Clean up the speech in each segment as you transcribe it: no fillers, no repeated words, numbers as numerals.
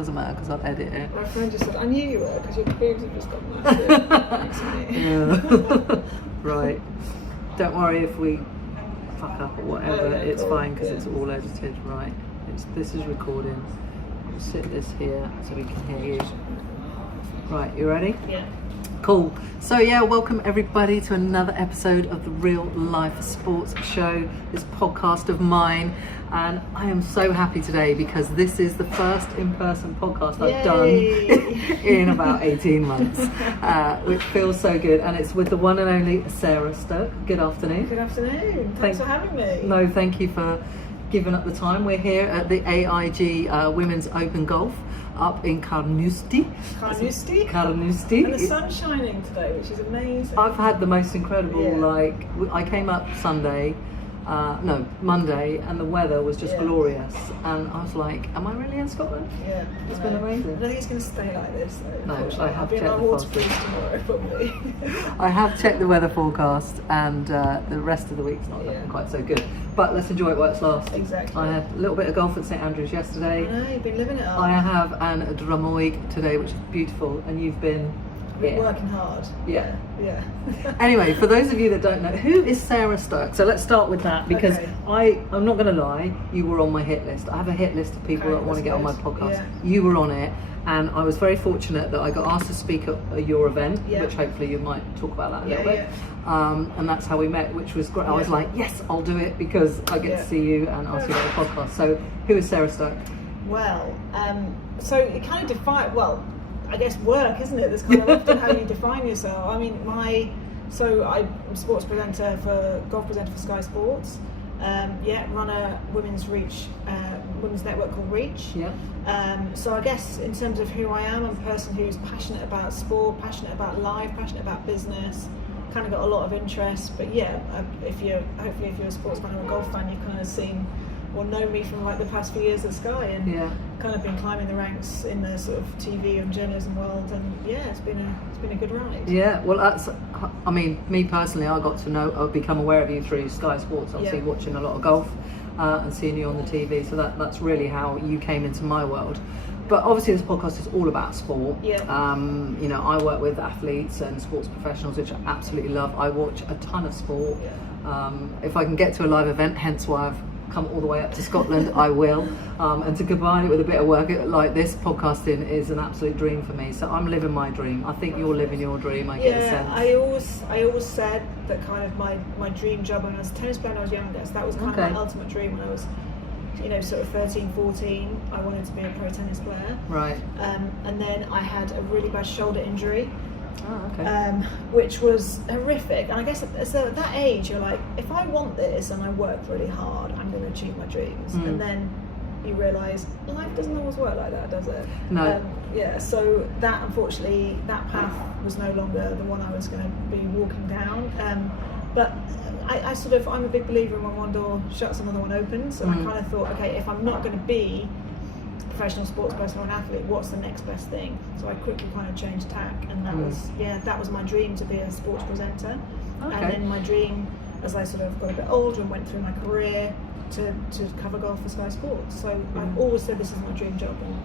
Doesn't matter because I'll edit it. My friend just said, I knew you were because your boobs have just got massive. Yeah. Right. Don't worry if we fuck up or whatever. Oh, yeah, it's cool. fine because it's all edited. Right. This is recording. I'll sit this here so we can hear you. Right. You ready? Yeah. Cool. So yeah, welcome everybody to another episode of the Real Life Sports Show, this podcast of mine. And I am so happy today because this is the first in-person podcast I've done in about 18 months, which feels so good. And it's with the one and only Sarah Stirk. Good afternoon. Good afternoon. Thanks for having me. No, thank you for giving up the time. We're here at the AIG Women's Open Golf up in Carnoustie. And the sun's shining today, which is amazing. I've had the most incredible, I came up Monday, and the weather was just glorious. And I was like, am I really in Scotland? Yeah. It's been amazing. I think it's going to stay like this, though. No, I have I'll be in my waterproof tomorrow, probably. I have checked the weather forecast, and the rest of the week's not looking quite so good. But let's enjoy it while it's last. Exactly. I had a little bit of golf at St Andrews yesterday. I know, you've been living it up. I have, and a Dramoig today, which is beautiful. And you've been... working hard. Yeah. Anyway, for those of you that don't know, who is Sarah Stirk? So let's start with that because I'm not going to lie, you were on my hit list. I have a hit list of people that want to get on my podcast. Yeah. You were on it, and I was very fortunate that I got asked to speak at your event, which hopefully you might talk about that a little bit. And that's how we met, which was great. I was like, yes, I'll do it because I get to see you and ask you about the podcast. So who is Sarah Stirk? Well, so it kind of defines, I guess work, isn't it? That's kind of often how you define yourself. I mean, I'm sports presenter golf presenter for Sky Sports. Run a women's network called Reach. Yeah. So I guess in terms of who I am, I'm a person who's passionate about sport, passionate about life, passionate about business. Kind of got a lot of interest. But if you're a sports fan or a golf fan, you've kind of seen or know me from the past few years at Sky, and kind of been climbing the ranks in the sort of TV and journalism world, and it's been a good ride. Yeah, well, me personally, I've become aware of you through Sky Sports, obviously watching a lot of golf and seeing you on the TV, so that's really how you came into my world. But obviously this podcast is all about sport. I work with athletes and sports professionals, which I absolutely love. I watch a ton of sport. If I can get to a live event, hence why I've come all the way up to Scotland, I will. And to combine it with a bit of work like this, podcasting is an absolute dream for me. So I'm living my dream. I think you're living your dream, I get a sense. I always said that kind of my dream job when I was a tennis player when I was younger, so that was kind of my ultimate dream when I was sort of 13, 14, I wanted to be a pro tennis player. Right. And then I had a really bad shoulder injury. Oh, okay. Which was horrific, and I guess at that age you're like, if I want this and I work really hard, I'm going to achieve my dreams. And then you realise life doesn't always work like that, does it? No. So that, unfortunately, that path was no longer the one I was going to be walking down. But I'm a big believer in when one door shuts, another one opens. And I kind of thought, okay, if I'm not going to be professional sports person or an athlete, what's the next best thing? So I quickly kind of changed tack, and that was my dream, to be a sports presenter. And then my dream, as I sort of got a bit older and went through my career, to cover golf for Sky Sports. So I've always said this is my dream job, and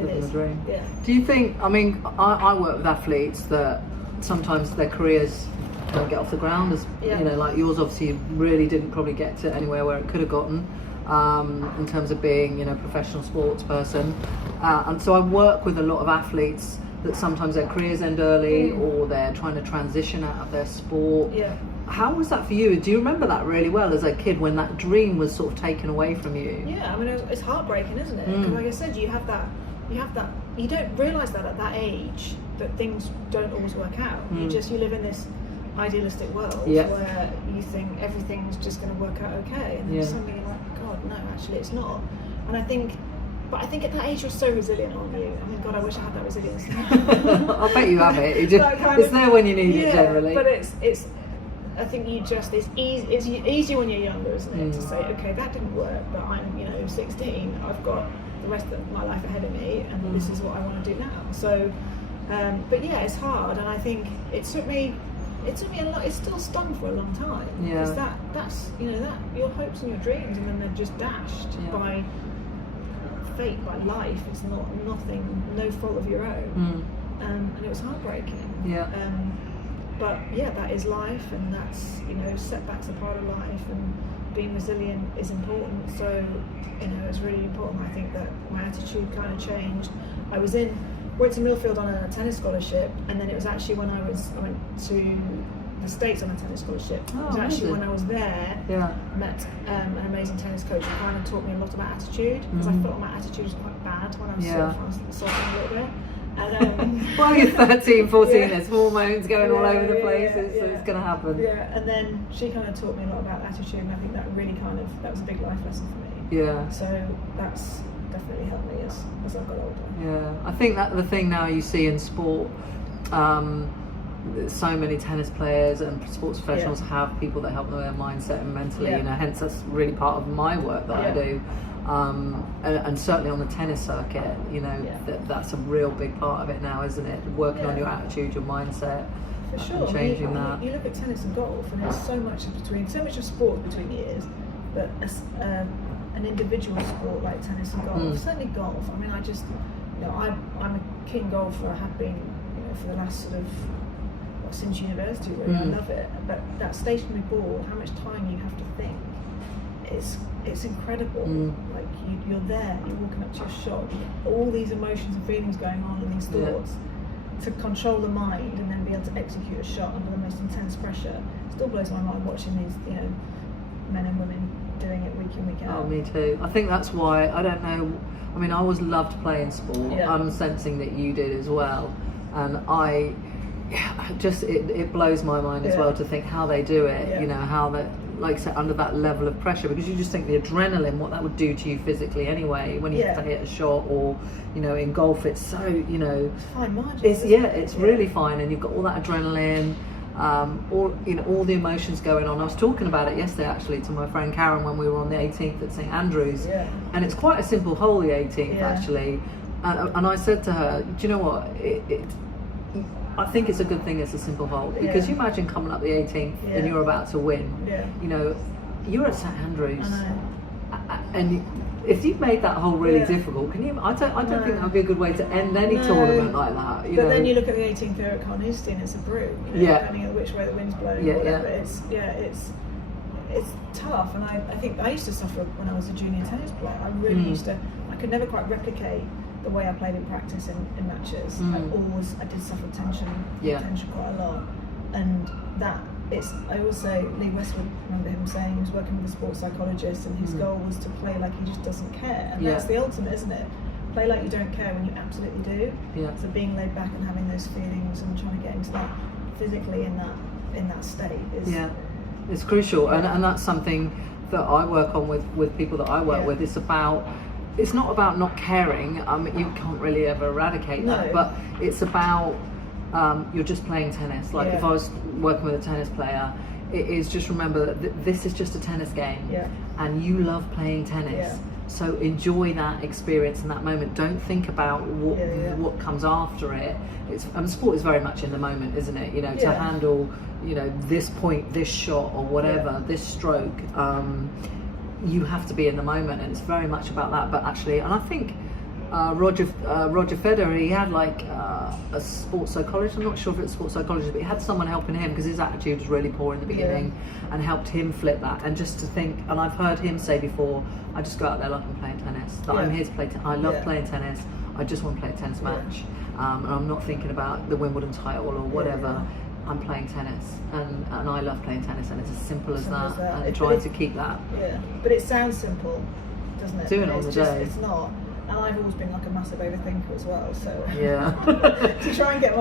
it is. Dream. Yeah. Do you think? I work with athletes that sometimes their careers don't get off the ground, as like yours obviously really didn't probably get to anywhere where it could have gotten. In terms of being, a professional sports person, and so I work with a lot of athletes that sometimes their careers end early, or they're trying to transition out of their sport. Yeah. How was that for you? Do you remember that really well as a kid when that dream was sort of taken away from you? Yeah, it's heartbreaking, isn't it? Because like I said, you have that. You don't realise that at that age that things don't always work out. You live in this idealistic world where you think everything's just going to work out okay, and then suddenly you're like, God, no, actually it's not. And I think at that age you're so resilient, aren't you? I mean, God, I wish I had that resilience. I bet you have it. It's there when you need it, generally. But it's I think it's easy when you're younger, isn't it, to say, okay, that didn't work, but I'm 16, I've got the rest of my life ahead of me, and this is what I want to do now. So, but it's hard, and I think it took me a lot. It still stung for a long time. Because that's your hopes and your dreams, and then they're just dashed by fate, by life. It's nothing, no fault of your own. And it was heartbreaking. But yeah, that is life, and that's, you know, setbacks are part of life, and being resilient is important. So, you know, it's really important. I think that my attitude kind of changed. I went to Millfield on a tennis scholarship, and then it was actually when I went to the States on a tennis scholarship. It was actually when I was there, met an amazing tennis coach who kind of taught me a lot about attitude, because I felt my attitude was quite bad when I was suffering a little bit. And, well, you're 13, 14, there's hormones going all over the place, so it's going to happen. Yeah, and then she kind of taught me a lot about attitude, and I think that really that was a big life lesson for me. Yeah. So that's definitely helped me as I got older. Yeah, I think that the thing now you see in sport, so many tennis players and sports professionals have people that help them with their mindset and mentally, you know, hence that's really part of my work that I do. And certainly on the tennis circuit, you know, that's a real big part of it now, isn't it? Working on your attitude, your mindset, for sure. and changing that. You look at tennis and golf, and there's so much of sport between years, but an individual sport like tennis and golf, certainly golf. I mean, I'm a keen golfer. I have been, you know, for the last sort of since university. Really, I love it. But that stationary ball, how much time you have to think, it's incredible. Like you're there, you're walking up to your shot, all these emotions and feelings going on, and these thoughts. To control the mind and then be able to execute a shot under the most intense pressure, still blows my mind watching these, you know, men and women doing it week in, week out. Oh, me too. I think that's why, I don't know, I mean, I always loved playing sport. I'm sensing that you did as well, and it blows my mind as well to think how they do it, you know, how they, like I said, under that level of pressure, because you just think the adrenaline, what that would do to you physically anyway, when you have to hit a shot, or, you know, in golf it's so, you know, it's fine margin. It's really fine, and you've got all that adrenaline, all the emotions going on. I was talking about it yesterday actually to my friend Karen when we were on the 18th at St Andrews, and it's quite a simple hole, the 18th actually, and I said to her, do you know what, I think it's a good thing it's a simple hole, because you imagine coming up the 18th and you're about to win. You know, you're at St Andrews, and if you've made that hole really difficult, can you? I don't think that would be a good way to end any tournament like that. But then you look at the 18th there at Carnoustie, and it's a brew. You know, depending on which way the wind's blowing. It's tough, and I think I used to suffer when I was a junior tennis player. I really used to. I could never quite replicate the way I played in practice in matches. I did suffer tension quite a lot, and I also, Lee Westwood, remember him saying he was working with a sports psychologist, and his goal was to play like he just doesn't care, and that's the ultimate, isn't it? Play like you don't care when you absolutely do. So being laid back and having those feelings and trying to get into that physically in that state is it's crucial, and that's something that I work on with people that I work with. It's not about not caring. You can't really ever eradicate that, but it's about you're just playing tennis. Like if I was working with a tennis player, it is just remember that this is just a tennis game, and you love playing tennis. So enjoy that experience in that moment. Don't think about what comes after it. Sport is very much in the moment, isn't it? You know, to handle, you know, this point, this shot, or whatever, this stroke. You have to be in the moment, and it's very much about that. But actually, and I think Roger Federer, he had like a sports psychologist. I'm not sure if it's a sports psychologist, but he had someone helping him because his attitude was really poor in the beginning, and helped him flip that. And just to think, and I've heard him say before, I just go out there like I'm playing tennis. That I'm here to play. I love playing tennis. I just want to play a tennis match, and I'm not thinking about the Wimbledon title or whatever. I'm playing tennis, and I love playing tennis, and it's as simple as that. And trying to keep that. But it sounds simple, doesn't it? Doing it on the day. It's not. And I've always been like a massive overthinker as well, so to try and get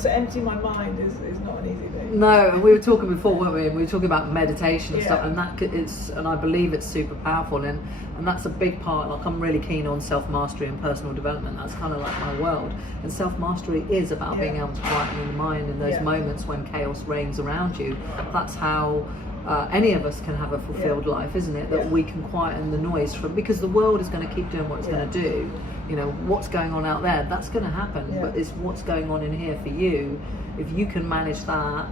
to empty my mind is not an easy thing. No, we were talking before, weren't we? And we were talking about meditation and stuff, and I believe it's super powerful, and that's a big part. Like, I'm really keen on self-mastery and personal development. That's kind of like my world, and self-mastery is about being able to quieten your mind in those moments when chaos reigns around you. That's how any of us can have a fulfilled life, isn't it? That we can quieten the noise because the world is going to keep doing what it's going to do. You know, what's going on out there, that's going to happen, but it's what's going on in here for you. If you can manage that,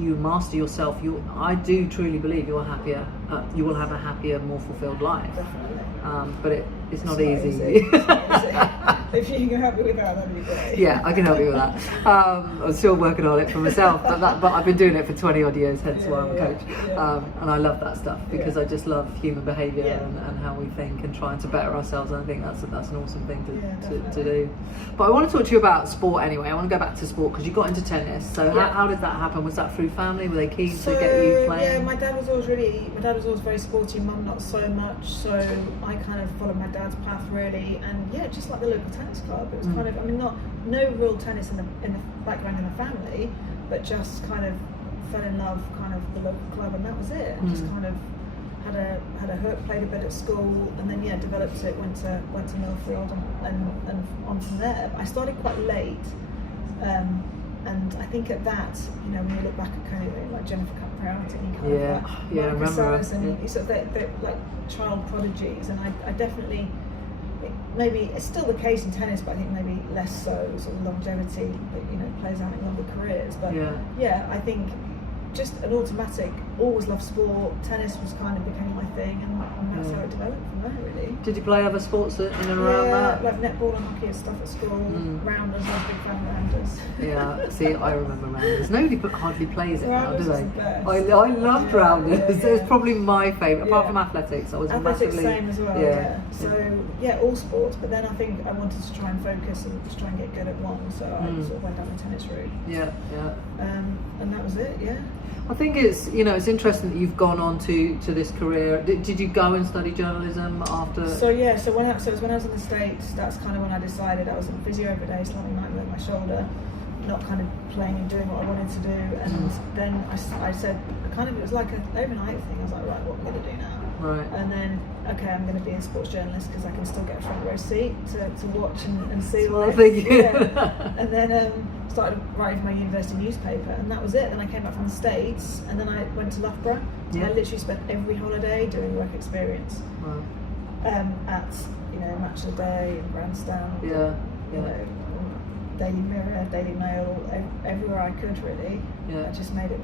you master yourself, I do truly believe you're happier. You will have a happier, more fulfilled life. Definitely. But it's not easy. It's not easy. If you can help me with that, that'd be great. Yeah, I can help you with that. I'm still working on it for myself, but I've been doing it for 20 odd years, hence why I'm a coach. And I love that stuff because I just love human behaviour and how we think and trying to better ourselves. And I think that's an awesome thing to do. But I want to talk to you about sport anyway. I want to go back to sport because you got into tennis. So how did that happen? Was that through family? Were they keen to get you playing? Yeah, my dad was always very sporty, mum not so much. So I kind of followed my dad's path really, and just like the local tennis club. It was kind of, I mean, no real tennis in the background in the family, but just kind of fell in love kind of the local club, and that was it. And just kind of had a hook, played a bit at school, and then developed it. Went to Millfield and on from there. But I started quite late, and I think at that, when you look back at kind of like Jennifer Capriati, and I remember, and sort of they're like child prodigies, and I definitely. Maybe it's still the case in tennis, but I think maybe less so. Sort of longevity that plays out in longer careers. But I think just an automatic. Always loved sport. Tennis was kind of became my thing, and that's how it developed from there. Really. Did you play other sports in and around that? Like netball and hockey and stuff at school. Rounders, I was a big fan of rounders. Yeah, see, I remember rounders. Nobody hardly plays it now, do they? I loved rounders. It was probably my favourite, apart from athletics. I was massively. Same as well. So all sports, but then I think I wanted to try and focus and just try and get good at one. So I sort of went down the tennis route. And that was it. Yeah. I think it's interesting that you've gone on to this career. Did you go and study journalism after? So when I was in the States, that's kind of when I decided I was in physio every day, slamming with my shoulder, not kind of playing and doing what I wanted to do. And then I said, kind of, it was like an overnight thing. I was like, right, what am I going to do now? Right. And then, okay, I'm going to be a sports journalist because I can still get a front row seat to watch and see all this. And then started writing for my university newspaper, and that was it. Then I came back from the States, and then I went to Loughborough. I literally spent every holiday doing work experience. Wow. At Match of the Day, Grandstand, Daily Mirror, Daily Mail, everywhere I could really. I just made it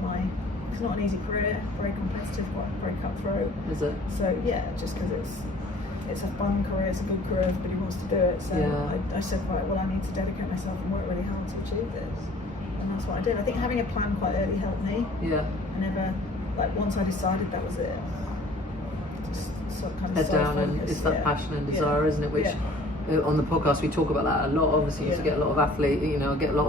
it's not an easy career, very competitive, very cutthroat. Is it? So just because it's a fun career, it's a good career, everybody wants to do it. So I said, right, well, I need to dedicate myself and work really hard to achieve this. And that's what I did. I think having a plan quite early helped me. I never, once I decided, that was it. Just sort of kind of head down, and it's that passion and desire, isn't it? Which on the podcast we talk about that a lot. Obviously, you used to get a lot of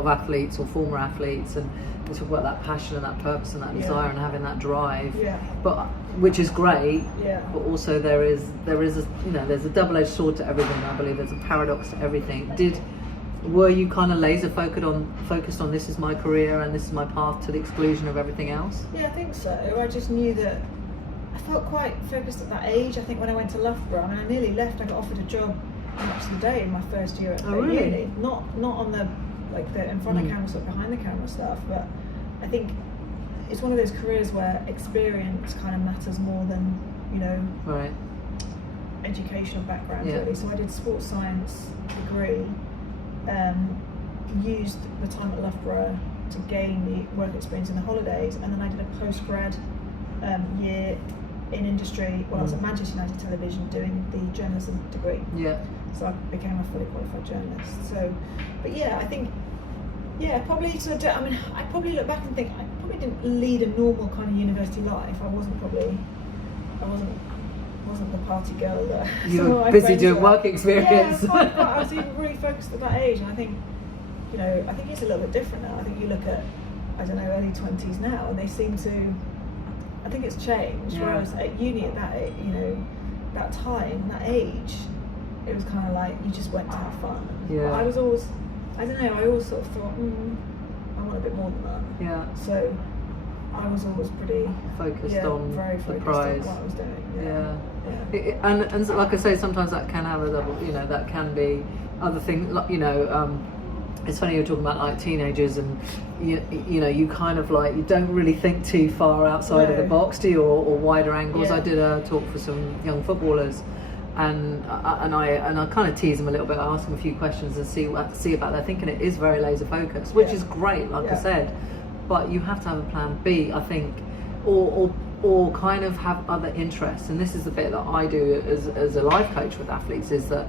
athletes or former athletes, and we talk about that passion and that purpose and that desire and having that drive. But which is great. But also there's a double-edged sword to everything. I believe there's a paradox to everything. Were you kind of laser focused on this is my career and this is my path to the exclusion of everything else? Yeah, I think so. I just knew that. I felt quite focused at that age. I think when I went to Loughborough, I nearly left. I got offered a job on Match of the Day in my first year at uni. Not on the in front of camera, sort of behind the camera stuff. But I think it's one of those careers where experience kind of matters more than educational background really. So I did sports science degree, used the time at Loughborough to gain the work experience in the holidays, and then I did a postgrad year in industry when I was at Manchester United Television doing the journalism degree. So I became a fully qualified journalist. So, but I think probably I probably look back and think I probably didn't lead a normal kind of university life. I wasn't the party girl that you were busy doing work experience. I was even really focused at that age, and I think it's a little bit different now. I think you look at early 20s now, and they seem to. I think it's changed. Whereas at uni at that time, that age, it was kind of like you just went to have fun. But I was always, I always sort of thought, I want a bit more than that. So I was always pretty focused on very focused the prize. on what I was doing. And like I say, sometimes that can have a double. That can be other things. It's funny you're talking about like teenagers, and you kind of like you don't really think too far outside of the box, do you, or wider angles. I did a talk for some young footballers, and I kind of tease them a little bit. I ask them a few questions and see about their thinking. It is very laser focused, which is great. Like I said, but you have to have a plan B, I think, or kind of have other interests. And this is the bit that I do as a life coach with athletes, is that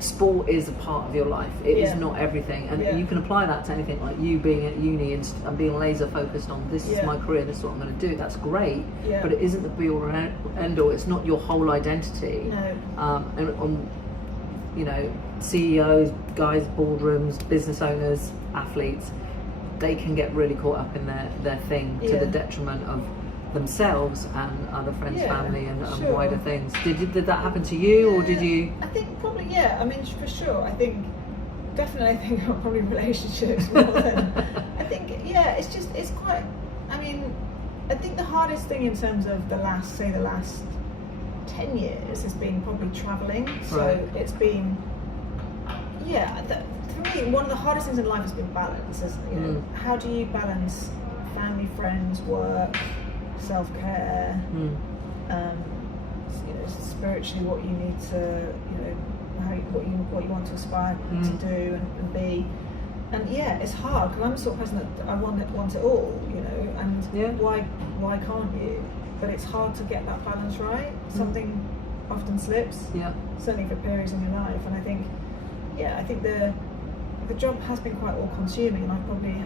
sport is a part of your life. It is not everything, and you can apply that to anything, like you being at uni and being laser focused on this is my career, this is what I'm going to do. That's great, but it isn't the be all and end all. It's not your whole identity. And you know, CEOs, guys, boardrooms, business owners, athletes, they can get really caught up in their thing to the detriment of themselves and other friends, family, and wider things. Did that happen to you, or did you? I think probably, I mean, for sure. I think probably relationships more than. I think it's quite. I mean, I think the hardest thing in terms of the last 10 years has been probably travelling. So it's been, for me, one of the hardest things in life has been balance. Is, you know, how do you balance family, friends, work, self-care, you know, spiritually, what you need to, you know, what you want to aspire to do and be. And it's hard, because I'm the sort of person that I want it all, you know, and why can't you? But it's hard to get that balance right. Something often slips, certainly for periods in your life. And I think the job has been quite all-consuming, and I probably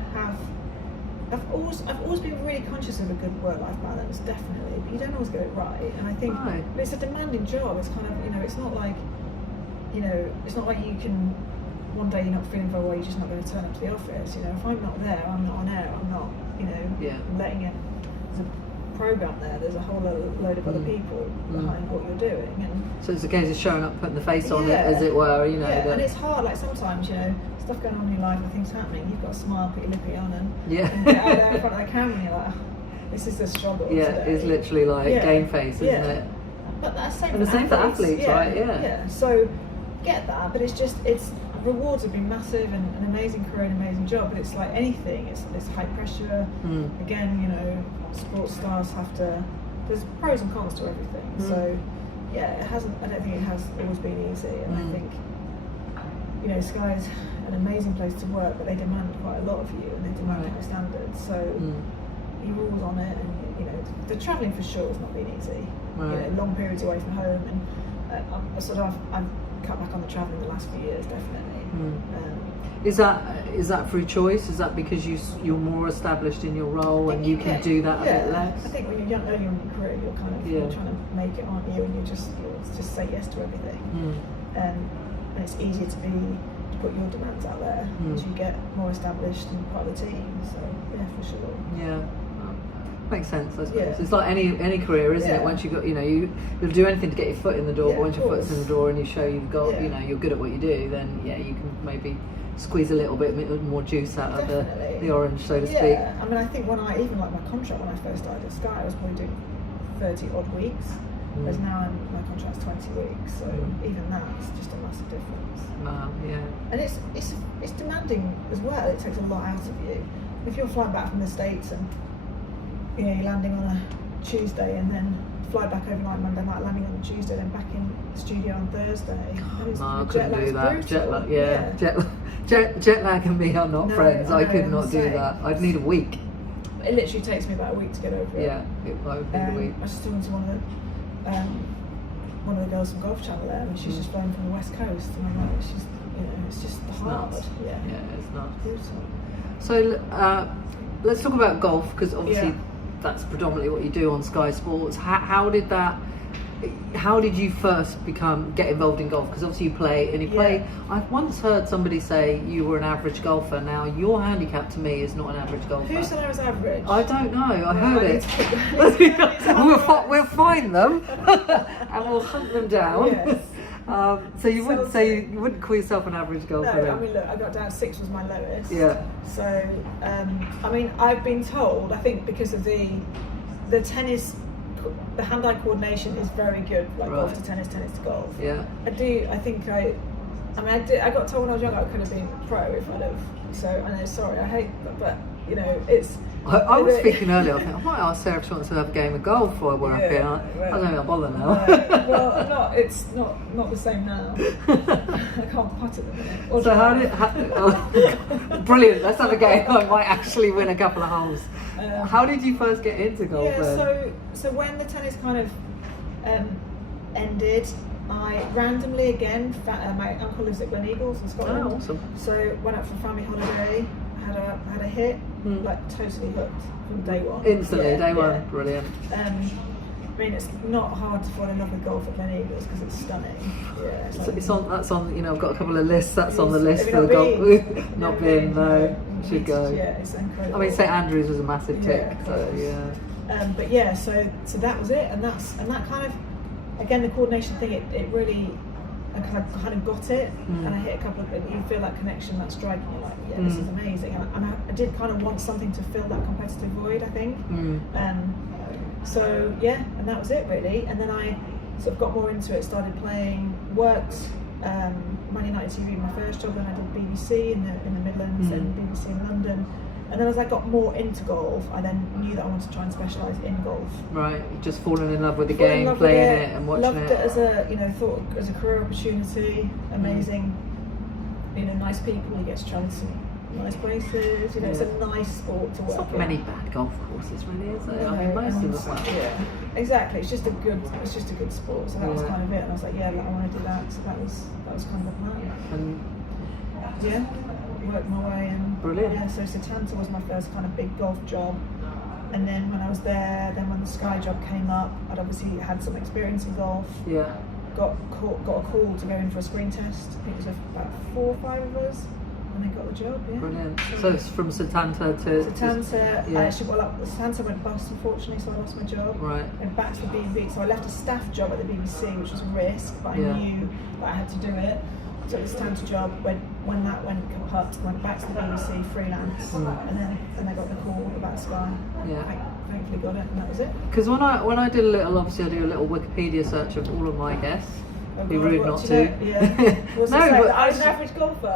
I've always been really conscious of a good work-life balance, definitely, but you don't always get it right. And I think but it's a demanding job. It's kind of, you know, it's not like you can, one day you're not feeling very well, you're just not going to turn up to the office. You know, if I'm not there, I'm not on air, I'm not, you know, letting it. There's a program there. There's a whole load of other people behind what you're doing, and so it's a case of showing up, putting the face on it, as it were. You know, and it's hard. Like sometimes, you know, stuff going on in your life and things happening. You've got to smile, put your lippy on, and get out there in front of the camera. And you're like, this is the struggle. Today. It's literally like game face, isn't it? But that's the same for athletes, right? Yeah. So get that, but it's rewards have been massive, and an amazing career, an amazing job. But it's like anything, it's high pressure. Again, you know, sports stars have to. There's pros and cons to everything. So it hasn't. I don't think it has always been easy, and I think, you know, Sky's an amazing place to work, but they demand quite a lot of you, and they demand high standards. So you're always on it, and you know, the travelling for sure has not been easy. You know, long periods away from home, and I've cut back on the travelling the last few years, definitely. Is that through choice? Is that because you're more established in your role and you can do that a bit less? I think when you're young, early in your career, you're kind of you're trying to make it, aren't you? And you just say yes to everything. And it's easier to put your demands out there as you get more established and part of the team. So for sure. Yeah. Makes sense, I suppose. It's like any career, isn't it? Once you got, you know, you'll do anything to get your foot in the door, but once your foot's in the door and you show you've got, you know, you're good at what you do, then you can maybe squeeze a little bit more juice out of the orange, so to speak. I mean, I think even like my contract when I first started at Sky, I was probably doing 30 odd weeks, whereas now my contract's 20 weeks, so even that's just a massive difference. Wow, and it's demanding as well. It takes a lot out of you. If you're flying back from the States and you know, you're landing on a Tuesday and then fly back overnight Monday night, landing on a Tuesday, then back in the studio on Thursday. I couldn't do that. Jet lag and me are not friends. I could not do that. I'd need a week. It literally takes me about a week to get over it. Yeah, it would need a week. I was just talking to one of the girls from Golf Channel there, and she's just flown from the West Coast, and I'm like, it's just hard. Nuts. Yeah, it's nuts. Brutal. So let's talk about golf, because obviously that's predominantly what you do on Sky Sports. How did you first get involved in golf? Because obviously you play. I've once heard somebody say you were an average golfer. Now your handicap to me is not an average golfer. Who said I was average? I don't know. I heard it. We'll find them and we'll hunt them down. Yes. So you wouldn't call yourself an average golfer? No, I mean, look, I got down 6 was my lowest. Yeah. So, I mean, I've been told, I think because of the tennis, the hand-eye coordination is very good, like golf to tennis, tennis to golf. Yeah. I got told when I was young I could have been pro if I'd have. So I know, sorry, I hate that, but you know, it's. I was thinking earlier, I think I might ask Sarah if she wants to have a game of golf while we're up here. I don't think I'll bother now. Well, it's not the same now. I can't putt at the minute. So brilliant, let's have a game. I might actually win a couple of holes. How did you first get into golf then? So when the tennis kind of ended, I randomly again, my uncle lives at Gleneagles in Scotland. Oh, awesome. So went up for a family holiday, had a hit, like totally hooked from day one. Instantly, day one, brilliant. I mean, it's not hard to fall in love with golf at Gleneagles because it's stunning. Yeah, that's on. You know, I've got a couple of lists. That's on the list for the golf. Not been, no. Should go. Yeah, it's incredible. I mean, St Andrews was a massive tick. So yeah. But yeah, so that was it, and that kind of, again, the coordination thing. It really. I kind of got it, and I hit a couple of. You feel that connection, that strike, and you're like, yeah, this is amazing. And I did kind of want something to fill that competitive void, I think. So yeah, and that was it really. And then I sort of got more into it, started playing, worked Man United TV, my first job, then I did BBC in the Midlands, and BBC in London. And then as I got more into golf, I then knew that I wanted to try and specialise in golf. Right, just falling in love with the game, playing it and watching it. Loved it as a, thought as a career opportunity, amazing. You know, nice people, you get to travel to some nice places, you know, it's a nice sport to work in. It's not many bad golf courses really, is there? I mean, most of them are. Yeah, exactly, it's just a good sport, so that was kind of it, and I was like, yeah, I want to do that, so that was kind of the plan. And worked my way in. Brilliant. Yeah, so Setanta was my first kind of big golf job, and then when I was there, then when the Sky job came up, I'd obviously had some experience in golf. Yeah. Got a call to go in for a screen test. I think it was about 4 or 5 of us, and then got the job. Yeah. Brilliant. So it's from Setanta to Setanta. I actually Setanta went bust, unfortunately, so I lost my job. Right. And back to the BBC. So I left a staff job at the BBC, which was a risk, but I knew that I had to do it. So it was time to job. When that went kaput, went back to the BBC freelance, and then I got the call about Sky. Yeah. I thankfully got it, and that was it. Because when I did a little, obviously I do a little Wikipedia search of all of my guests. Be rude not to. Was no, but but I was an average golfer.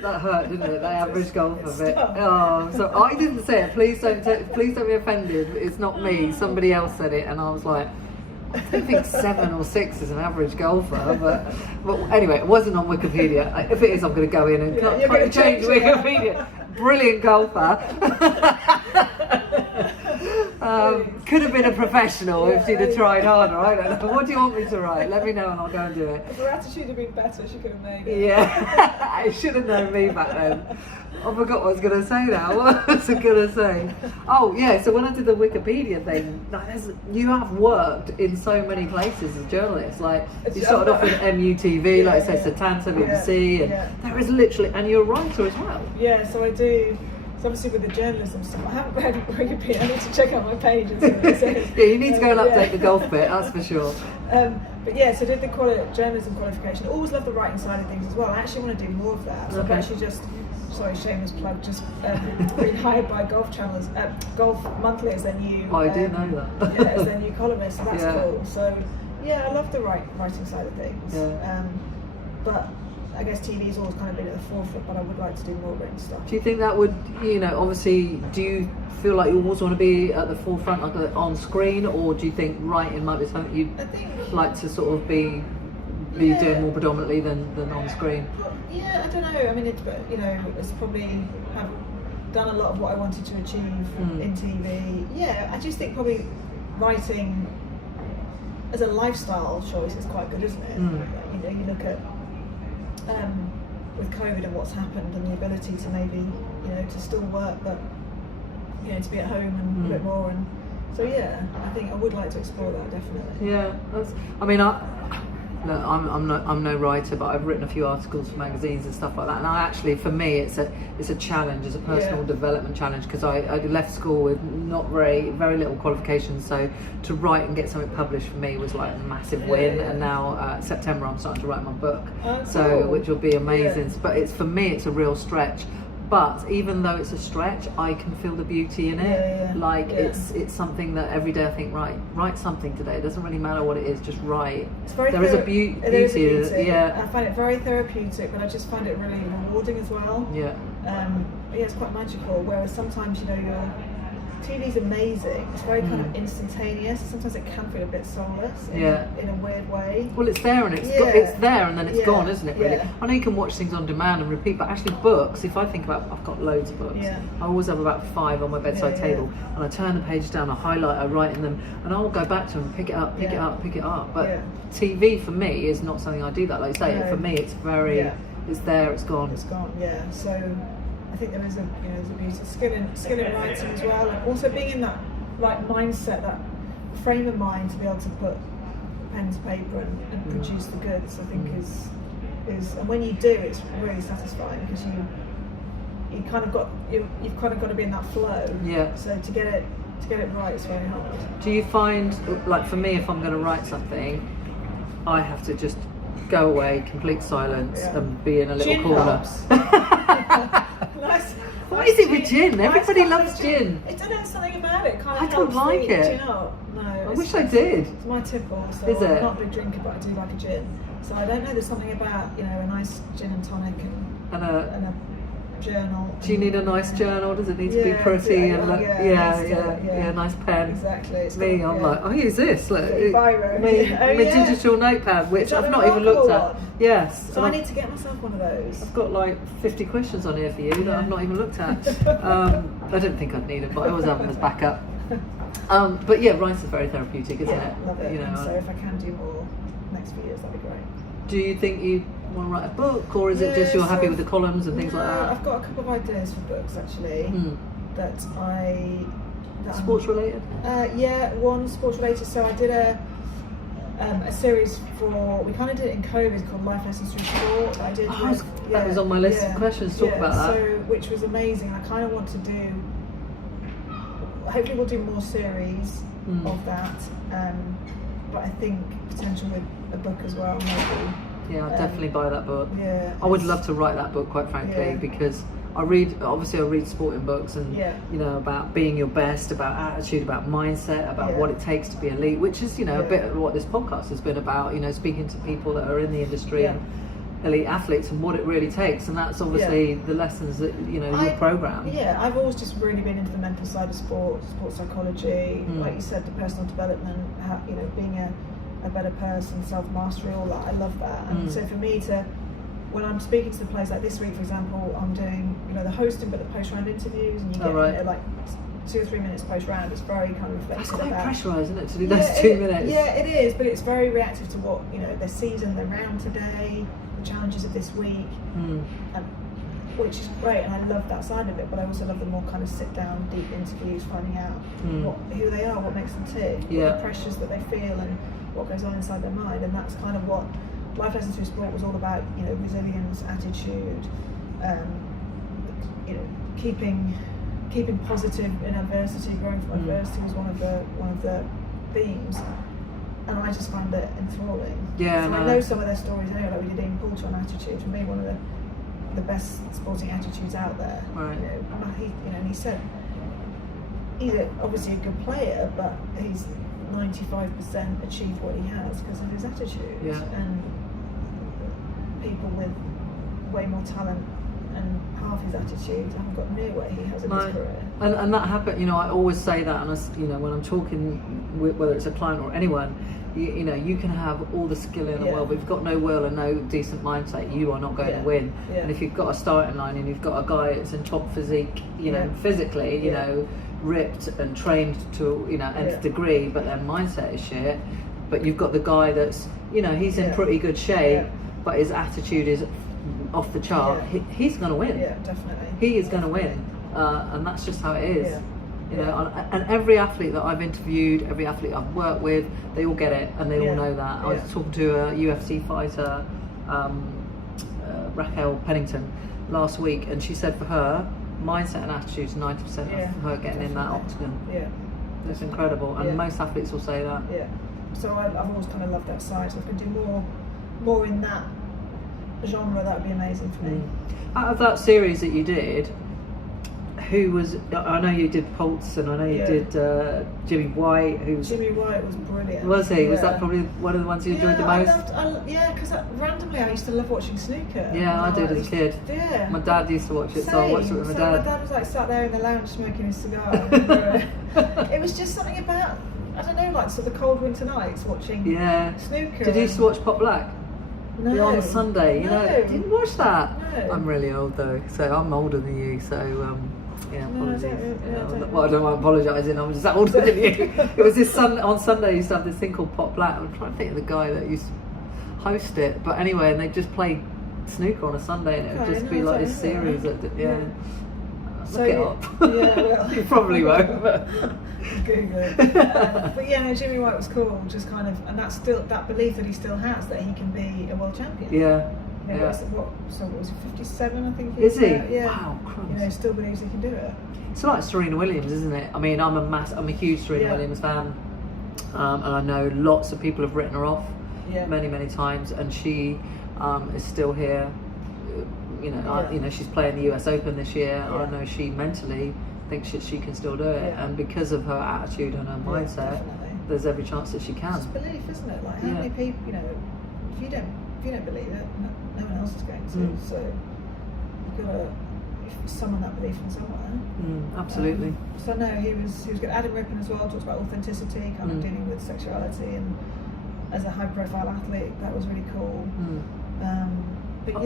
That hurt, didn't it? The average golfer bit. Oh, so I didn't say it. Please don't be offended. It's not me. Somebody else said it, and I was like, I don't think 7 or 6 is an average golfer, but anyway, it wasn't on Wikipedia. If it is, I'm going to go in and change Wikipedia. Brilliant golfer. Could have been a professional if she'd have tried harder. I don't know. What do you want me to write? Let me know and I'll go and do it. If her attitude had been better, she could have made it. Yeah, I should have known me back then. I forgot what I was going to say now. What was I going to say? Oh, yeah, so when I did the Wikipedia thing, you have worked in so many places as a journalist. Like, you started off with MUTV, like I said, Setanta, BBC, and there is literally, and you're a writer as well. Yeah, so I do. So obviously with the journalism stuff, I haven't read Wikipedia. I need to check out my page and see what it says. Yeah, you need to go and update the golf bit, that's for sure. But yeah, so I did the journalism qualification. I always love the writing side of things as well. I actually want to do more of that. So I've actually shameless plug, just been hired by Golf Channel, Golf Monthly as their new. I do know that. Yeah, as their new columnist, so that's cool. So yeah, I love the writing side of things. Yeah. But I guess TV's always kind of been at the forefront, but I would like to do more written stuff. Do you think that would, obviously, do you feel like you always want to be at the forefront, like on screen, or do you think writing might be something you'd like to sort of be doing more predominantly than on screen? Yeah, I don't know. I mean, it's probably have done a lot of what I wanted to achieve in TV. Yeah, I just think probably writing as a lifestyle choice is quite good, isn't it? You look at with COVID and what's happened, and the ability to maybe to still work, but to be at home and a bit more, and so yeah, I think I would like to explore that definitely. Yeah, I'm no writer, but I've written a few articles for magazines and stuff like that. And actually, for me, it's a challenge, it's a personal development challenge, because I left school with not very little qualifications. So to write and get something published for me was like a massive win. Yeah. And now September I'm starting to write my book, cool. which will be amazing. Yeah. But for me, it's a real stretch. But even though it's a stretch, I can feel the beauty in it. It's something that every day I think, write something today. It doesn't really matter what it is, just write. It's very there is a beauty in it. I find it very therapeutic, but I just find it really rewarding as well. It's quite magical. Whereas sometimes, your TV's amazing. It's very kind of instantaneous. Sometimes it can feel a bit soulless in a weird way. Well, it's there and it's there and then it's gone, isn't it? Really. I know you can watch things on demand and repeat, but actually books. If I think about, I've got loads of books. I always have about 5 on my bedside table, and I turn the page down, I highlight, I write in them, and I'll go back to them, pick it up. But TV for me is not something I do that. Like you say, for me, it's very, it's there, it's gone. It's gone. Yeah. So. I think there is a beauty, skill in writing as well, and also being in that right mindset, that frame of mind to be able to put pen to paper and produce the goods. I think is and when you do, it's really satisfying because you've kind of got to be in that flow. So to get it right is very hard. Do you find, like for me, if I'm going to write something, I have to just go away, complete silence, and be in a little corner. What is it with gin? Everybody loves gin. I don't know, something about it. I don't like it. Do you not? No. I wish I did. It's my tipple. So is it? I'm not a big drinker, but I do like a gin. So I don't know. There's something about a nice gin and tonic and a journal. Do you need a nice journal? Does it need to be pretty and nice pen? Exactly. Me, I'm like, I use this. Like, biro. my digital notepad, which I've not even looked at. Yes. So I need to get myself one of those. I've got like 50 questions on here for you that I've not even looked at. I don't think I'd need them, but I always have them as backup. But yeah, writing's very therapeutic, isn't it? Love it. So if I can do more next few years, that'd be great. Do you think you want to write a book, or is it just you're happy with the columns and things like that? I've got a couple of ideas for books actually that sports related? One sports related. So I did a series we kind of did it in COVID called Life Lessons Through Sport. That was on my list of questions to talk about that. So which was amazing. I kind of want to do. Hopefully, we'll do more series of that. But I think potential with a book as well, maybe. Yeah, I'd definitely buy that book. Yeah, I would love to write that book, quite frankly, because I read sporting books and about being your best, about attitude, about mindset, about what it takes to be elite, which is a bit of what this podcast has been about. Speaking to people that are in the industry and elite athletes and what it really takes, and that's obviously the lessons that your program. I've always just really been into the mental side of sports psychology, like you said, the personal development, being a better person, self-mastery, all that. I love that. And so for me when I'm speaking to the players, like this week for example, I'm doing the hosting but the post-round interviews, and you get like 2 or 3 minutes post-round. It's very kind of reflective. That's quite pressurised, isn't it, to do those 2 minutes? Yeah, it is, but it's very reactive to what their season, their round today, the challenges of this week, which is great, and I love that side of it. But I also love the more kind of sit-down, deep interviews, finding out who they are, what makes them tick, what the pressures that they feel, and what goes on inside their mind. And that's kind of what Life Lessons Through Sport was all about. Resilience, attitude, keeping positive in adversity, growing from adversity was one of the themes. And I just find it enthralling. Yeah, so I know some of their stories anyway. Like we did Ian Poulter on attitude. For me, one of the best sporting attitudes out there. Right. And he said he's obviously a good player, but he's 95% achieved what he has because of his attitude. Yeah. And people with way more talent and half his attitude haven't got near what he has in his career. And that happened. I always say that, and when I'm talking with, whether it's a client or anyone, you can have all the skill in the world, but if you've got no will and no decent mindset, you are not going to win. And if you've got a starting line and you've got a guy that's in top physique, physically, ripped and trained to nth degree, but their mindset is shit. But you've got the guy that's he's in pretty good shape, but his attitude is off the chart. He's going to win. Yeah, definitely. He is going to win, and that's just how it is. And every athlete that I've interviewed, every athlete I've worked with, they all get it and they all know that. I was talking to a UFC fighter, Raquel Pennington, last week, and she said for her, mindset and attitude is 90% of her getting in that octagon. Yeah, it's incredible, and most athletes will say that. Yeah, so I've always kind of loved that side. So I can do more in that genre, that would be amazing for me. Out of that series that you did, who was? I know you did Pulse, and I know you did Jimmy White. Jimmy White was brilliant. Was he? Yeah. Was that probably one of the ones you enjoyed the most? Because randomly I used to love watching snooker. Yeah, I did as a kid. Yeah. My dad used to watch it, so I watched it with my dad. My dad was like sat there in the lounge smoking his cigar. It was just something about, I don't know, like sort of the cold winter nights watching snooker. Did you used to watch Pop Black? No. On Sunday, you know, didn't watch that. No. I'm really old though, so I'm older than you. So apologies. I don't mind apologising. I'm just older than you. It was this on Sunday. You used to have this thing called Pop Black. I'm trying to think of the guy that used to host it, but anyway, and they just play snooker on a Sunday, and it would just be like this series. Look it up. Yeah, well, you probably won't. But. Google it. But yeah, no, Jimmy White was cool. Just kind of, and that's still that belief that he still has that he can be a world champion. Yeah. What was he? 57, I think. Is he? Yeah. Wow, Christ. You know, still believes he can do it. It's like Serena Williams, isn't it? I mean, I'm a huge Serena Williams fan, and I know lots of people have written her off many times, and she is still here. You know, she's playing the US Open this year. I know she mentally thinks that she can still do it, and because of her attitude and her mindset, there's every chance that she can. It's belief, isn't it? Like how many people, you know, if you don't believe it, no one else is going to. So you've got to summon that belief from somewhere. Absolutely. So no, he was good. Adam Rippon as well talks about authenticity, kind of dealing with sexuality, and as a high-profile athlete, that was really cool. But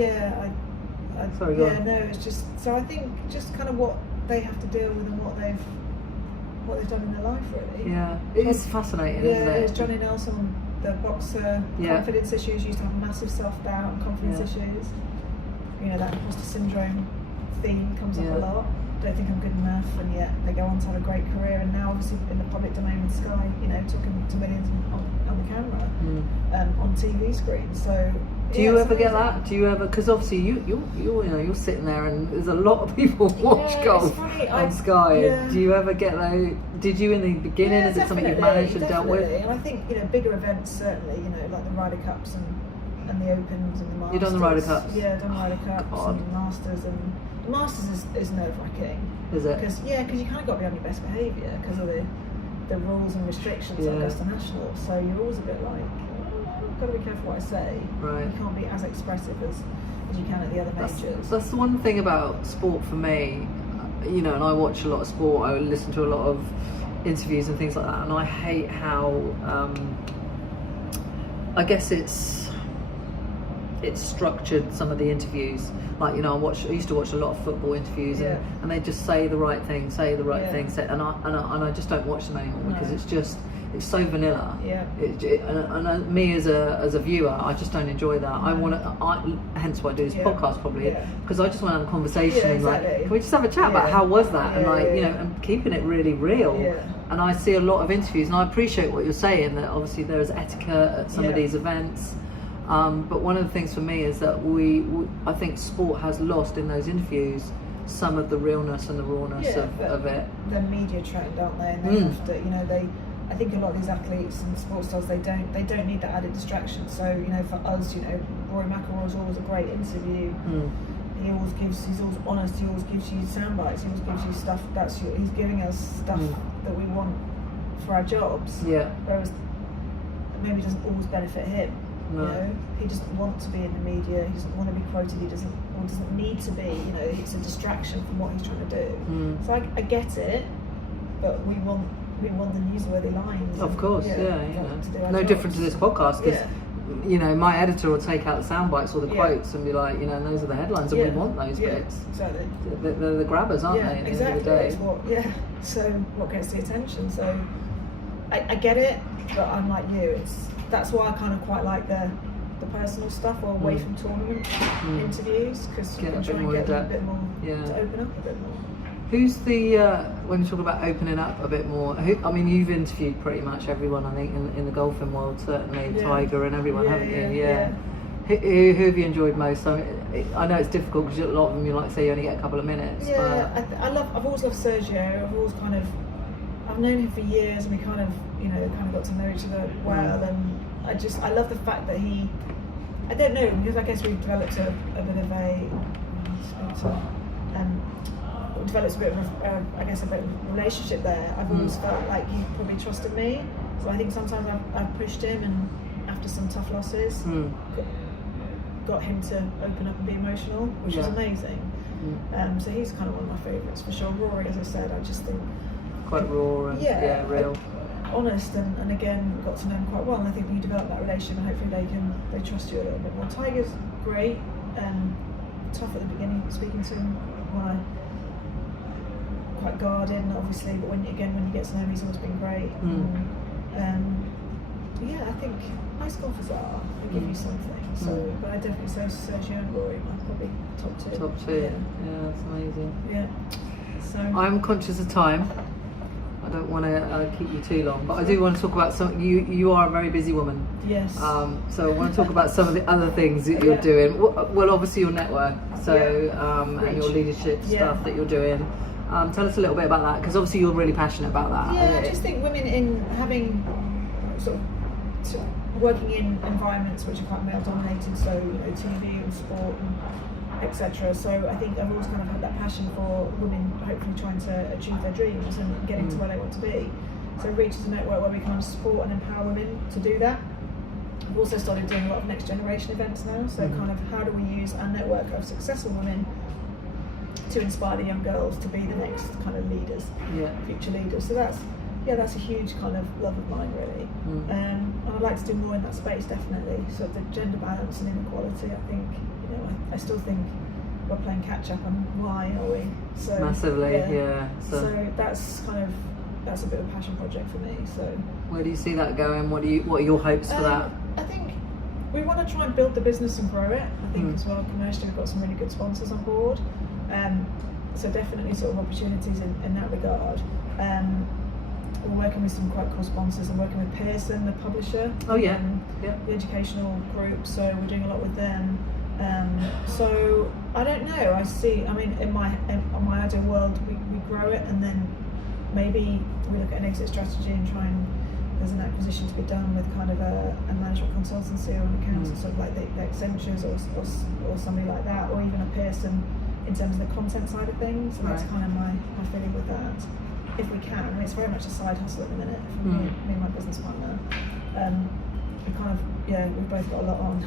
it's just so I think just kind of what they have to deal with and what they've done in their life, really. Yeah, it is fascinating, isn't it? It's Johnny Nelson, the boxer, confidence issues, used to have massive self-doubt and confidence issues. You know, that imposter syndrome theme comes up a lot. Don't think I'm good enough, and yet they go on to have a great career, and now obviously in the public domain with Sky, you know, talking to millions on the camera, on TV screens. So do you ever get that? Do you ever? Because obviously you're sitting there, and there's a lot of people watch golf on Sky. Do you ever get that? Did you in the beginning? Is it something you've managed and dealt with? And I think bigger events certainly. You know, like the Ryder Cups and the Opens and the Masters. You've done the Ryder Cups. Yeah, I've done the Ryder Cups and the Masters, and the Masters is nerve-wracking. Is it? Because you kind of got to be on your best behaviour because of the rules and restrictions of Augusta National. So you're always a bit like, I've got to be careful what I say. Right. You can't be as expressive as you can at the other majors. That's the one thing about sport for me. You know, and I watch a lot of sport. I listen to a lot of interviews and things like that, and I hate how I guess it's structured, some of the interviews. Like, you know, I used to watch a lot of football interviews, and they just say the right thing, and I just don't watch them anymore because it's so vanilla. And me as a viewer, I just don't enjoy that. Hence why I do this podcast probably, because I just want to have a conversation and like, can we just have a chat about how was that, and like, you know, and keeping it really real. And I see a lot of interviews, and I appreciate what you're saying, that obviously there is etiquette at some of these events. But one of the things for me is that I think sport has lost in those interviews some of the realness and the rawness of it. They're media trained, aren't they? And they have to, you know, I think a lot of these athletes and sports stars, they don't need that added distraction. So, you know, for us, you know, Rory McIlroy is always a great interview. He's always honest. He always gives you sound bites. He always gives you stuff he's giving us stuff that we want for our jobs. Whereas maybe it doesn't always benefit him. No. You know, he doesn't want to be in the media. He doesn't want to be quoted. He doesn't need to be. You know, it's a distraction from what he's trying to do. So I get it, but we want the newsworthy lines. Of course, you know, no different to this podcast, because you know, my editor will take out the sound bites or the quotes and be like, you know, and those are the headlines, and we want those bits. Exactly. They're the grabbers, aren't they? At the end of the day. It's so what gets the attention. So I get it, but I'm like you. That's why I kind of quite like the personal stuff, or away from tournament interviews, because you can try and get a bit more to open up a bit more. Who's the when you talk about opening up a bit more? I mean, you've interviewed pretty much everyone, I think, in the golfing world, certainly Tiger and everyone, haven't you? Who have you enjoyed most? I mean, I know it's difficult because a lot of them, you like to say, you only get a couple of minutes. I've always loved Sergio. I've known him for years, and we kind of got to know each other well, and I love the fact that he I don't know, because I guess we've developed a bit of a developed a bit of a bit of a relationship there. I've always felt like he probably trusted me, so I think sometimes I've pushed him, and after some tough losses, got him to open up and be emotional, which is amazing. So he's kind of one of my favourites for sure. Rory, as I said, I just think quite raw and real, honest, and again got to know him quite well. And I think when you develop that relationship, and hopefully they trust you a little bit more. Tiger's great, tough at the beginning speaking to him, quite guarded, obviously, but when you get to know him, he's always been great. I think nice golfers they give you something. So, but I definitely say Sergio and Rory are probably top two. Top two. Yeah, that's amazing. Yeah. So I'm conscious of time. I don't want to keep you too long, but I do want to talk about some. You are a very busy woman. Yes. So I want to talk about some of the other things that you're doing. Well, obviously your network, and your leadership stuff that you're doing. Tell us a little bit about that, because obviously you're really passionate about that. Yeah, I just think women in having sort of working in environments which are quite male dominated, so TV and sport and etc. So I think I've always kind of had that passion for women hopefully trying to achieve their dreams and getting to where they want to be. So Reach is a network where we kind of support and empower women to do that. We've also started doing a lot of next generation events now, so kind of how do we use our network of successful women to inspire the young girls to be the next kind of leaders, future leaders. So that's a huge kind of love of mine, really. And I'd like to do more in that space, definitely. So the gender balance and inequality, I think, I still think we're playing catch up, and why are we? So massively, So that's a bit of a passion project for me. So where do you see that going? What are your hopes for that? I think we want to try and build the business and grow it. I think as well, commercially, we've got some really good sponsors on board. So definitely sort of opportunities in that regard. We're working with some quite cool sponsors. I'm working with Pearson, the publisher. The educational group. So we're doing a lot with them. So I don't know. In my ideal world, we grow it, and then maybe we look at an exit strategy and try and there's an acquisition to be done with kind of a management consultancy or an accountant, sort of like the Accentures or somebody like that, or even a Pearson in terms of the content side of things. And that's kind of my feeling with that. If we can, it's very much a side hustle at the minute for me and my business partner. We've both got a lot on.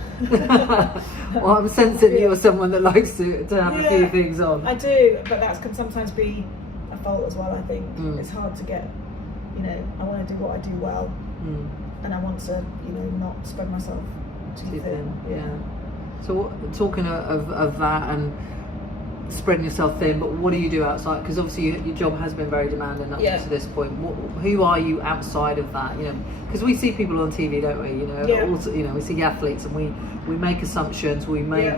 Well, I'm sensing you're someone that likes to have a few things on. I do, but that can sometimes be a fault as well, I think. It's hard to get, I want to do what I do well, and I want to, not spread myself too thin. So talking of that and spreading yourself thin, but what do you do outside? Because obviously your job has been very demanding up to this point. Who are you outside of that? Because we see people on TV, don't we? Also, we see athletes, and we make assumptions, we make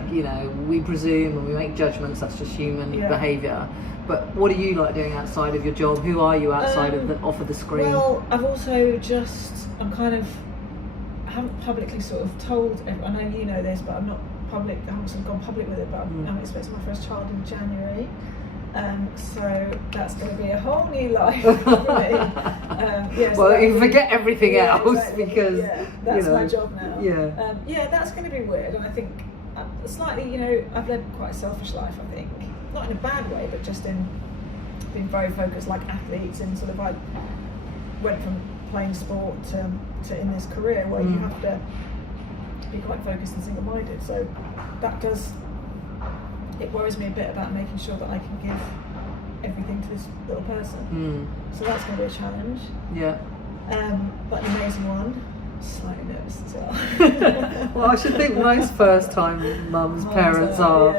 we presume, and we make judgments. That's just human behaviour. But what are you like doing outside of your job? Who are you outside off of the screen? Well, I've also I haven't publicly sort of told everyone. I know you know this, but I'm not public. I haven't sort of gone public with it, but I'm expecting my first child in January. So that's going to be a whole new life for me. Well, you forget everything else because that's my job now. Yeah. That's going to be weird, and I think slightly, I've led quite a selfish life. I think not in a bad way, but just in being very focused, like athletes, and sort of I went from playing sport to in this career where you have to be quite focused and single-minded. So it worries me a bit about making sure that I can give everything to this little person. So that's going to be a challenge. But an amazing one. Slightly nervous as well. Well, I should think most first-time mums, parents are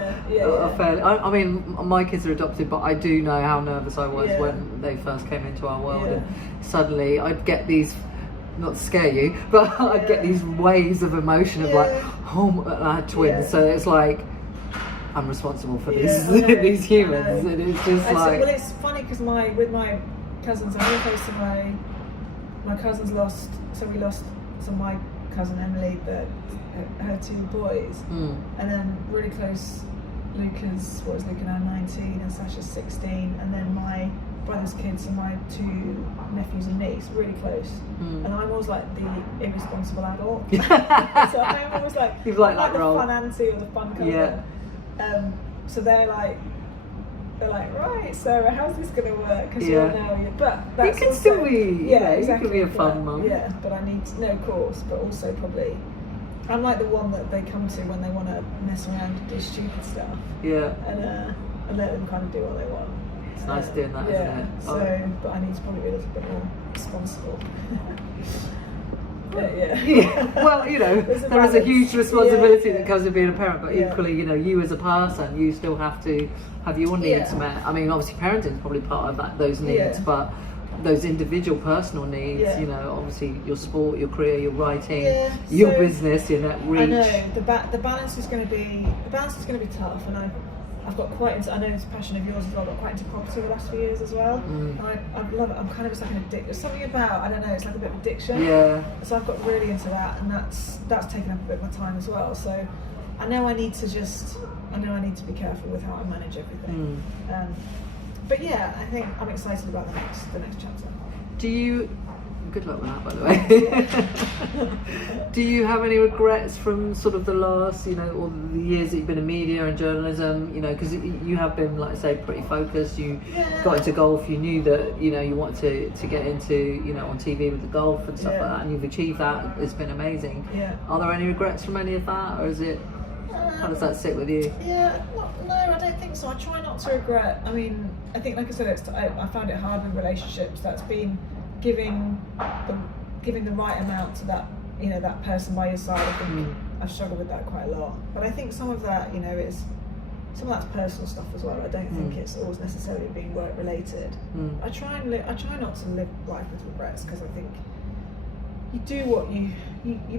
fairly. I mean, my kids are adopted, but I do know how nervous I was when they first came into our world, and suddenly I'd get these. Not to scare you, but I'd get these waves of emotion of I had twins, so it's like I'm responsible for these these humans, and it's just well, it's funny because with my cousins, I'm really close to my cousins lost. So we lost. So my cousin Emily, her two boys, and then really close. Luca now 19 and Sasha's 16, and then my brother's kids and my 2 nephews and niece, really close. And I'm always like the irresponsible adult. So I'm always like, You've like I'm that like role. the fun auntie or the fun cousin. Yeah. So they're like, right, Sarah, how's this going to work? Because Yeah. you're now, but that's You can also, still be, yeah, you exactly. can be a fun mum. Yeah, but I need to, no, of course, but also probably, I'm like the one that they come to when they want to mess around and do stupid stuff. Yeah. And let them kind of do what they want. It's nice doing that, yeah, isn't it? So, but I need to probably be a little bit more responsible. Yeah. Yeah. Well, you know, There's a there is a balance. huge responsibility Yeah. that comes with being a parent, but Yeah. equally, you know, you as a person, you still have to have your needs Yeah. met. I mean, obviously, parenting is probably part of that, those needs, Yeah. but those individual personal needs, Yeah. you know, obviously your sport, your career, your writing, Yeah, your so business, you know, reach. I know the balance is going to be tough, and I've got quite into, I know it's a passion of yours as well. I've got quite into property the last few years as well. And I love it. I'm kind of just like an addict. There's something about, I don't know, it's like a bit of addiction. Yeah. So I've got really into that, and that's taken up a bit of my time as well. So I know I need to be careful with how I manage everything. But yeah, I think I'm excited about the next chapter. Do you? Good luck with that, by the way. Do you have any regrets from sort of the last, you know, or the years that you've been in media and journalism? You know, because you have been, like I say, pretty focused. You got into golf. You knew that, you know, you wanted to get into, you know, on TV with the golf and stuff like that, and you've achieved that. It's been amazing. Yeah. Are there any regrets from any of that, or is it? How does that sit with you? Yeah, no, I don't think so. I try not to regret. I mean, I think, like I said, I found it hard with relationships. That's been giving the right amount to that, you know, that person by your side. I think I've struggled with that quite a lot. But I think some of that, you know, some of that's personal stuff as well. I don't think it's always necessarily being work related. I try not to live life with regrets, because I think you do what you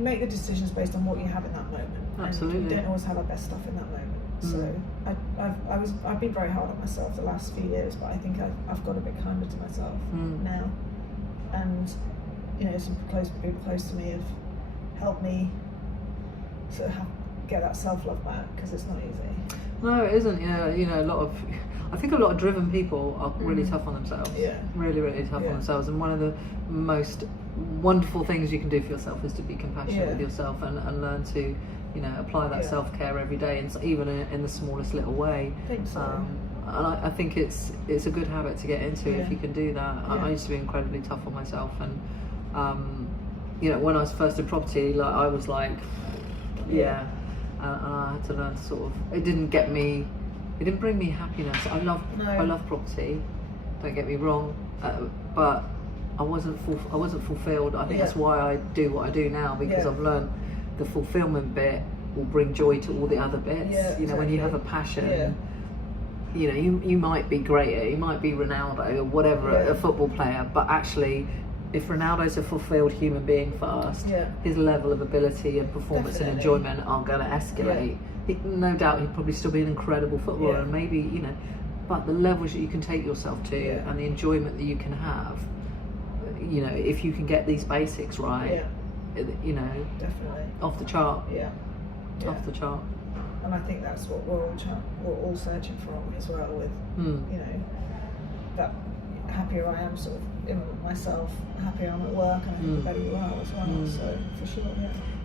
make the decisions based on what you have in that moment. Absolutely. And you don't always have our best stuff in that moment. So I've been very hard on myself the last few years, but I think I've got a bit kinder to myself now. And you know, some people close to me have helped me sort of get that self-love back, because it's not easy. No, it isn't. You know, I think a lot of driven people are really tough on themselves. Yeah. Really, really tough on themselves. And one of the most wonderful things you can do for yourself is to be compassionate with yourself and learn to, you know, apply that self-care every day, and even in the smallest little way. I think so. And I think it's a good habit to get into if you can do that. I used to be incredibly tough on myself, and you know, when I was first in property, like I was like, and I had to learn to sort of. It didn't bring me happiness. I love property. Don't get me wrong, but I wasn't fulfilled. I think that's why I do what I do now, because I've learned the fulfillment bit will bring joy to all the other bits. Yeah, you know, when you have a passion, you know, you might be great, you might be Ronaldo or whatever, a football player, but actually, if Ronaldo's a fulfilled human being first, his level of ability and performance and enjoyment are going to escalate. No doubt he'd probably still be an incredible footballer, and maybe, you know, but the levels that you can take yourself to and the enjoyment that you can have, you know, if you can get these basics right, you know, definitely off the chart. Off the chart. And I think that's what we're all searching for as well, with you know, that happier I am sort of in myself, happier I'm at work, and I think the better you are as well. So for sure,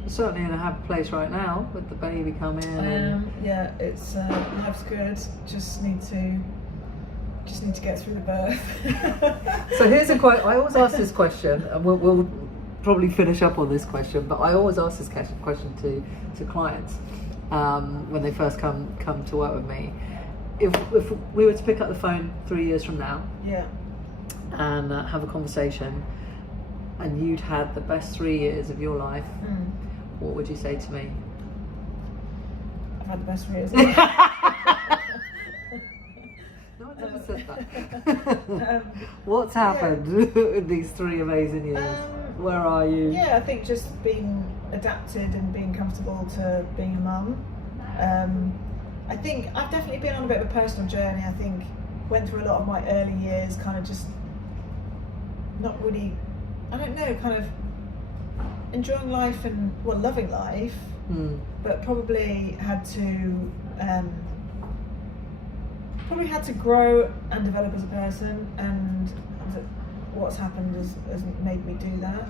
You're certainly in a happy place right now with the baby coming in. It's life's good. Just need to get through the birth. So here's a quote. I always ask this question, and we'll probably finish up on this question, but I always ask this question to clients when they first come to work with me. If we were to pick up the phone 3 years from now, and have a conversation, and you'd had the best 3 years of your life, what would you say to me? I've had the best 3 years. No one ever said that. What's happened in these 3 amazing years? Where are you? I think just being adapted and being comfortable to being a mum. I think I've definitely been on a bit of a personal journey. I think went through a lot of my early years kind of just not really, I don't know, kind of enjoying life and loving life, but probably had to probably had to grow and develop as a person, and what's happened has made me do that.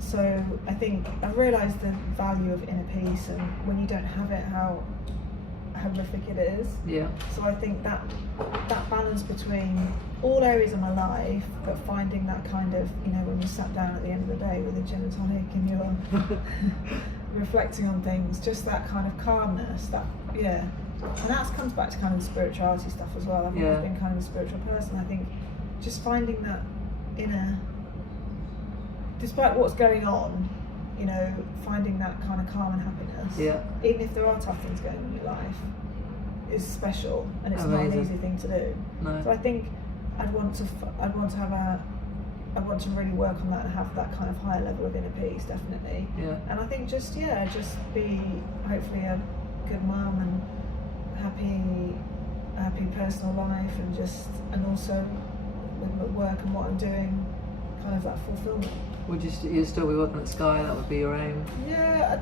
So I think I've realised the value of inner peace, and when you don't have it, how horrific it is. Yeah. So I think that balance between all areas of my life, but finding that kind of, you know, when you sat down at the end of the day with a gin and tonic and you're reflecting on things, just that kind of calmness, that, yeah. And that comes back to kind of the spirituality stuff as well. I've always been kind of a spiritual person. I think just finding that inner, despite what's going on, you know, finding that kind of calm and happiness, even if there are tough things going on in your life, is special, and it's not an easy thing to do. No. So I think I'd want to really work on that and have that kind of higher level of inner peace, definitely. Yeah. And I think just be hopefully a good mum and happy personal life, and also with my work and what I'm doing, kind of that fulfillment. Would you still be working at Sky? That would be your aim? Yeah,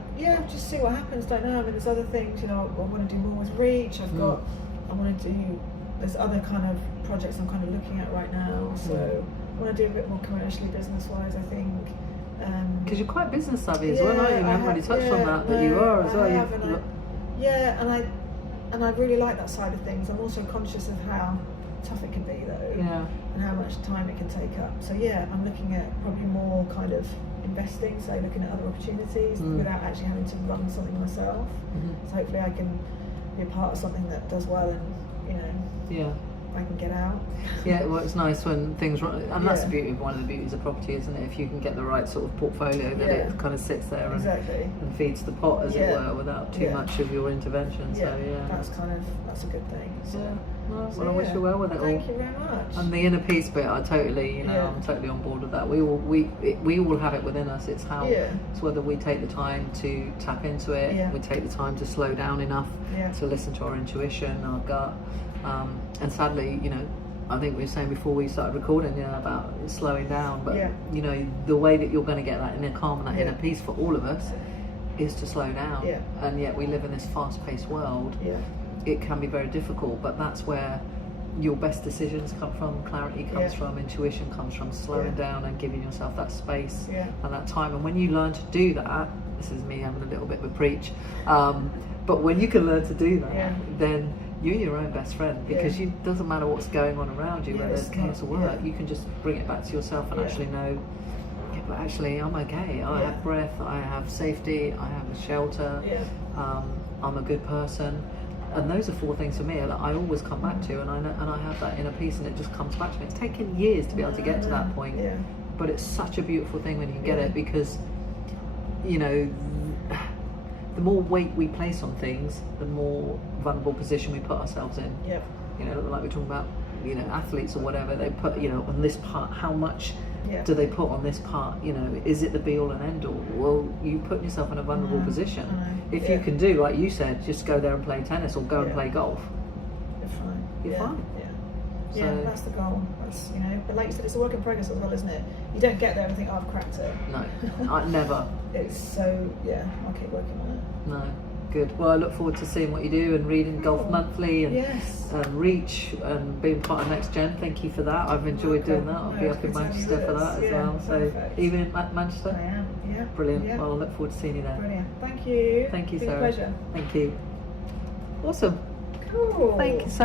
just see what happens. Don't know. I mean, there's other things. You know, I want to do more with Reach. There's other kind of projects I'm kind of looking at right now. So I want to do a bit more commercially, business-wise, I think. Because you're quite business savvy as well, aren't you? We haven't really touched on that, but you are as well. And I really like that side of things. I'm also conscious of how tough it can be, though, and how much time it can take up. So I'm looking at probably more kind of investing, so looking at other opportunities without actually having to run something myself. So hopefully I can be a part of something that does well, and I can get out. Well, it's nice when things run, and that's the beauty of one of the beauties of property, isn't it? If you can get the right sort of portfolio, that it kind of sits there and feeds the pot, as it were, without too much of your intervention. So that's a good thing. So. Well, I wish you well with it all. Thank you very much. And the inner peace bit, I totally, I'm totally on board with that. We all have it within us. It's how, it's whether we take the time to tap into it, we take the time to slow down enough to listen to our intuition, our gut. And sadly, I think we were saying before we started recording, about slowing down. But the way that you're going to get that inner calm and that inner peace for all of us is to slow down. And yet we live in this fast-paced world. It can be very difficult, but that's where your best decisions come from, clarity comes from, intuition comes from slowing down and giving yourself that space and that time. And when you learn to do that, this is me having a little bit of a preach, but when you can learn to do that, then you're your own best friend, because it doesn't matter what's going on around you, whether it's chaos or work, you can just bring it back to yourself and actually know, but actually I'm okay, I have breath, I have safety, I have a shelter, I'm a good person. And those are 4 things for me that I always come back to, and I have that inner peace, and it just comes back to me. It's taken years to be able to get to that point, but it's such a beautiful thing when you can get it, because the more weight we place on things, the more vulnerable position we put ourselves in. Like we're talking about, athletes or whatever, they put, on this part, how much do they put on this part? Is it the be all and end all? Well, you put yourself in a vulnerable position. If you can do, like you said, just go there and play tennis or go and play golf, you're fine. You're fine. So, that's the goal. That's, but like you said, it's a work in progress as well, isn't it? You don't get there and think, I've cracked it. No, I never. It's so, I'll keep working on it. No. Good. Well, I look forward to seeing what you do and reading Golf Monthly and Reach and being part of Next Gen. Thank you for that. I've enjoyed doing that. I'll be up in Manchester for that as well. Perfect. So, even in Manchester? I am, Brilliant. Well, I look forward to seeing you there. Brilliant. Thank you. Thank you, It's been Sarah. a pleasure. Thank you. Awesome. Cool. Thank you so